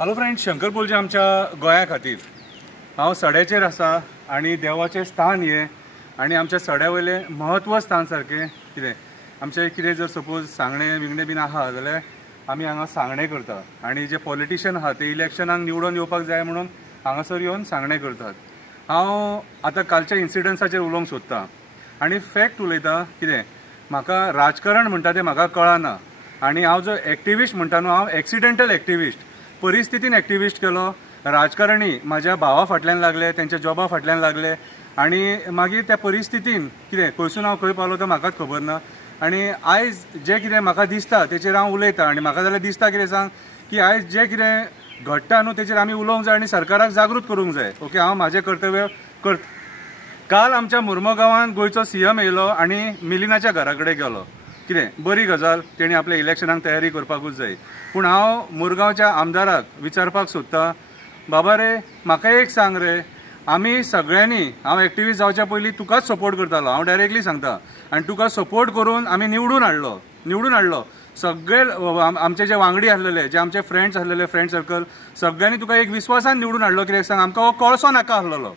Hello friends, Shankar पोलजे आमच्या गोंया खातीर हांव सड्याचेर आसा आनी देवाचें स्थान हे आनी आमच्या सड्या वयलें महत्व स्थान सारकें कितें आमचें कितें जर सपोज सांगणें बिंगणें बीन आहा जाल्यार आमी हांगा सांगणें करता आनी जे पॉलिटिशियन आहा ते इलेक्शनाक निवडून येवपाक जाय म्हणून हांगासर येवन सांगणें करतात। हांव आतां कालच्या इन्सिडंट्साचेर उलोवंक सोदतां आनी फॅक्ट उलयतां कितें म्हाका राजकारण म्हणटा तें म्हाका कळना आनी हांव जो एक्टिविस्ट म्हणटा न्हू हांव एक्सिडेंटल एक्टिविस्ट परिस्थितीन एक्टिविस्ट केलो। राजकारणी म्हाज्या भावा फाटल्यान लागले, तेंच्या जॉबा फाटल्यान लागले आनी मागीर त्या परिस्थितीन कितें खंयसून हांव खंय पावलो तो म्हाकाच खबर ना। आनी आयज जें कितें म्हाका दिसता तेचेर हांव उलयतां आनी म्हाका जाल्यार दिसता कितें सांग की आयज जें कितें घडटा न्हू तेचेर आमी उलोवंक जाय आनी सरकाराक जागृत करूंक जाय। ओके, हांव म्हाजें कर्तव्य करता। काल आमच्या मुर्मो गांवांत गोंयचो सीएम येयलो आनी मिलिनाच्या घरा कडेन गेलो। कितें बरी गजाल, तेणी आपल्या इलेक्शनाक तयारी करपाकूच जाय। पूण हांव मुरगांवच्या आमदाराक विचारपाक सोदतां, बाबा रे म्हाका एक सांग रे, आमी सगळ्यांनी हांव एक्टिविस्ट जावच्या पयलीं तुकाच सपोर्ट करतालो, हांव डायरेक्टली सांगता, आनी तुका सपोर्ट करून आमी निवडून हाडलो सगळे आमचे जे वांगडी आसलेले, जे आमचे फ्रेंड्स आसलेले, फ्रेंड सर्कल सगळ्यांनी तुका एक विश्वासान निवडून हाडलो। कित्याक सांग, आमकां हो कळसो नाका आसलेलो,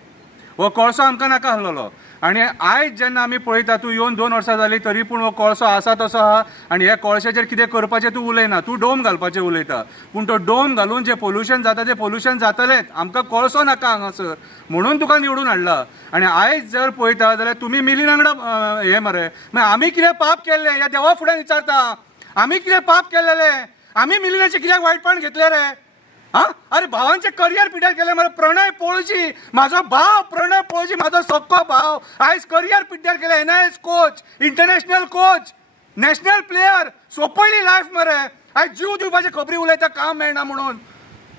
हो कळसो आमकां नाका आसलेलो आनी आयज जेन्ना आमी पळयता तूं येवन 2 वर्सां जालीं तरी पूण हो कळसो आसा तसो आहा आनी ह्या कळशाचेर कितें करपाचें तूं उलयना, तूं डोम घालपाचें उलयता। पूण तो डोम घालून जें पोल्युशन जाता तें पोल्युशन जातलेंच, आमकां कळसो नाका हांगासर म्हणून तुका निवडून हाडला। आनी आयज जर पळयता जाल्यार तुमी मिलिना वांगडा हें मरे, मागीर आमी कितें पाप केल्लें ह्या देवा फुड्यान विचारता, आमी कितें पाप केल्लें, आमी मिलिनाचें कित्याक वायटपण घेतलें रे? अरे भावांचे करियर पिड्ड्यार केले मरे। प्रणय पळजी म्हाजो भाव, प्रणय पळजी म्हाजो सक्को भाव आयज करियर पिड्ड्यार केले। NIS coach, international coach, national player, सोंपयली लायफ मरे। आयज जीव दिवपाचे खबरी उलयता काम मेळना म्हणून।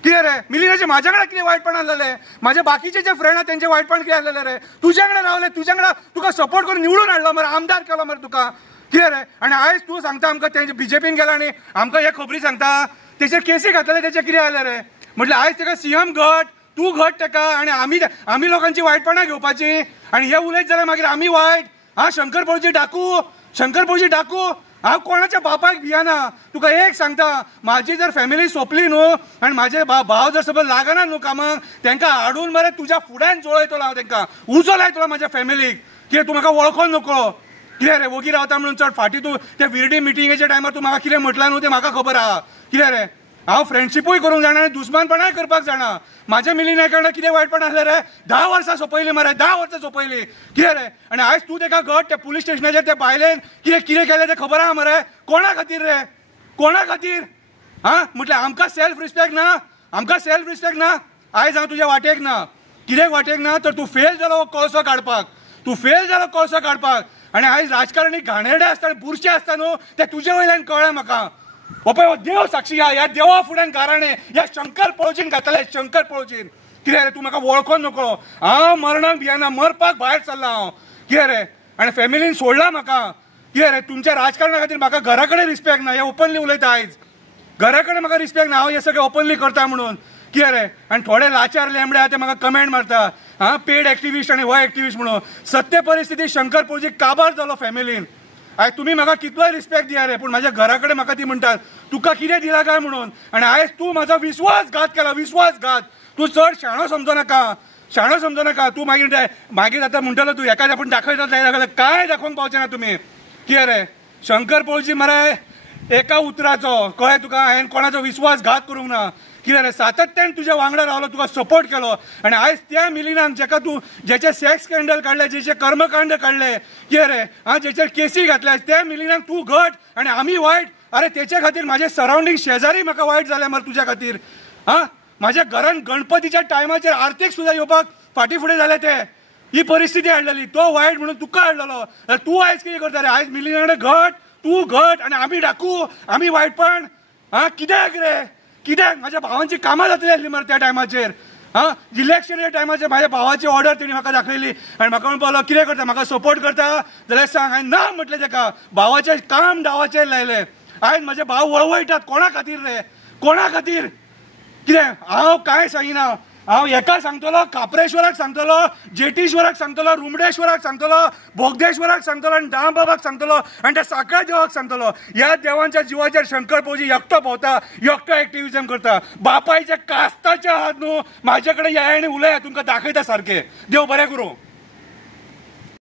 कितें रे मिलिनाचे म्हाज्या वांगडा कितें वायटपण आसलेलें? म्हाजे बाकीचे जे फ्रेंड आहा तेंचे वायटपण कितें आसलेलें रे? तुज्या वांगडा रावले, तुज्या वांगडा तुका सपोर्ट करून निवडून हाडलो मरे, आमदार केलो मरे तुका। कितें रे? आनी आयज तूं सांगता आमकां तेंचे बीजेपीन गेला आनी आमकां हे खबरी सांगता तेचेर केसी घातलेले, तेचे कितें जालें रे? म्हटल्यार आयज तेका सीएम घट, तूं घट तेका आनी आमी लोकांची वायटपणां घेवपाची आनी हे उलयत जाल्यार मागीर आमी वायट। शंकर पळजी डाकू हांव कोणाच्या बापायक भियाना। तुका एक सांगता, म्हाजी जर फॅमिली सोंपली न्हू आनी म्हाजे भाव जर सपोज लागना न्हू कामाक, तांकां हाडून मरे तुज्या फुड्यान जोळयतलो हांव, तांकां उजो लायतलो म्हाज्या फॅमिलीक। कितें तूं म्हाका वळखोन नको? कितें रे वोगी रावता म्हणून चड फाटीं तूं त्या विरडी मिटिंगेच्या टायमार तूं म्हाका कितें म्हटलां न्हू तें म्हाका खबर आहा। कितें रे हांव फ्रेंडशिपूय करूंक जाणा आनी दुस्मानपणाय करपाक जाणा। म्हाज्या मिलिना कडल्यान कितें वायटपण आसलें रे? 10 वर्सां सोंपयली मरे, 10 वर्सां सोंपयली। कितें रे? आनी आयज तूं तेका घट त्या पुलीस स्टेशनाचेर त्या बायलेन कितें केलें तें खबर आहा मरे? कोणा खातीर रे? कोणा खातीर? म्हटल्यार आमकां सेल्फ रिस्पेक्ट ना? आमकां सेल्फ रिस्पेक्ट ना? आयज हांव तुज्या वाटेक ना। कित्याक वाटेक ना तर तूं फेल जालो हो कळसो काडपाक, तूं फेल जालो कळसो काडपाक। आनी आयज राजकारणी घाणेरडे आसता आनी बुरशे आसता न्हू ते तुजे वयल्यान कळ्ळें म्हाका। हो देव साक्षी ह्या देवा फुड्यान गाराणे ह्या शंकर पळजीन घातले, शंकर पळजीन। कितें रे तूं म्हाका वळखोन नको? हांव मरणाक भियेना, मरपाक भायर सरला हांव। कितें रे? आनी फॅमिलीन सोडला म्हाका। कितें रे तुमच्या राजकारणा खातीर म्हाका घरा कडेन रिस्पेक्ट ना, हे ओपनली उलयता आयज। घरा कडेन म्हाका रिस्पेक्ट ना, हांव हे सगळें ओपनली करता म्हणून। कितें रे? आनी थोडे लाचार लेंबडे आहा ते म्हाका कमेंट मारता, पेड एक्टिविस्ट आनी हो एक्टिविस्ट म्हणून। सत्य परिस्थिती शंकर पळजी काबार जालो फॅमिलीन। आयज तुमी म्हाका कितलोय रिस्पेक्ट दिया रे, पूण म्हाज्या घरा कडेन म्हाका ती म्हणटात तुका कितें दिला काय म्हणून। आनी आयज तूं म्हाजो विश्वासघात केला, विश्वासघात। तूं चड शाणो समजो नाका, तूं मागीर आतां म्हणटलो तूं हेका आपूण दाखयता काय दाखोवंक पावचे ना तुमी। कितें रे शंकर पळजी मरे एका उतराचो कळ्ळें तुका, हांवें कोणाचो विश्वासघात करूंक ना। कितें रे सातत्यान तुज्या वांगडा रावलो, तुका सपोर्ट केलो आनी आयज त्या मिलिनान जेका तूं जेचे सेक्स स्कॅन्डल काडले, जेचे कर्मकांड काडले, कितें रे जेचेर केसी घातल्या, त्या मिलिनाक तूं घट आनी आमी वायट। अरे तेच्या खातीर म्हाजे सरावंडींग शेजारी म्हाका वायट जाले मरे तुज्या खातीर। म्हाज्या घरान गणपतीच्या टायमाचेर आरतीक सुद्दां येवपाक फाटीं फुडें जाले ते। ही परिस्थिती हाडलेली, तो वायट म्हणून तुका हाडलेलो। तूं आयज कितें करता रे? आयज मिलिना कडेन घट, तूं घट आनी आमी डाकू, आमी वायटपण। कित्याक रे? कित्याक? म्हाज्या भावांची कामां जातली आसली मरे त्या टायमाचेर। इलेक्शनाच्या टायमाचेर म्हाज्या भावाची ऑर्डर तेणी म्हाका दाखयली आनी म्हाका म्हणपाक लागलो कितें करता, म्हाका सपोर्ट करता जाल्यार सांग। हांवें ना म्हटलें तेका, भावाचें काम डावाचेर लायलें। आयज म्हाजे भाव वळवयटात कोणा खातीर रे? कोणा खातीर? कितें हांव कांय सांगिना, हांव हेका सांगतलो, काप्रेश्वराक सांगतलो, जेटीश्वराक सांगतलो, रुमडेश्वराक सांगतलो, बोगदेश्वराक सांगतलो आनी दामबाबाक सांगतलो आनी त्या साखळ्या देवाक सांगतलो. ह्या देवांच्या जिवाचेर शंकर पौजी एकटो भोंवता, एकटो एक्टिव्हिजम करता. बापायचे कास्ताचे आहात न्हू, म्हाजे कडेन या आनी उलया, तुमकां दाखयता सारकें. देव बरें करूं.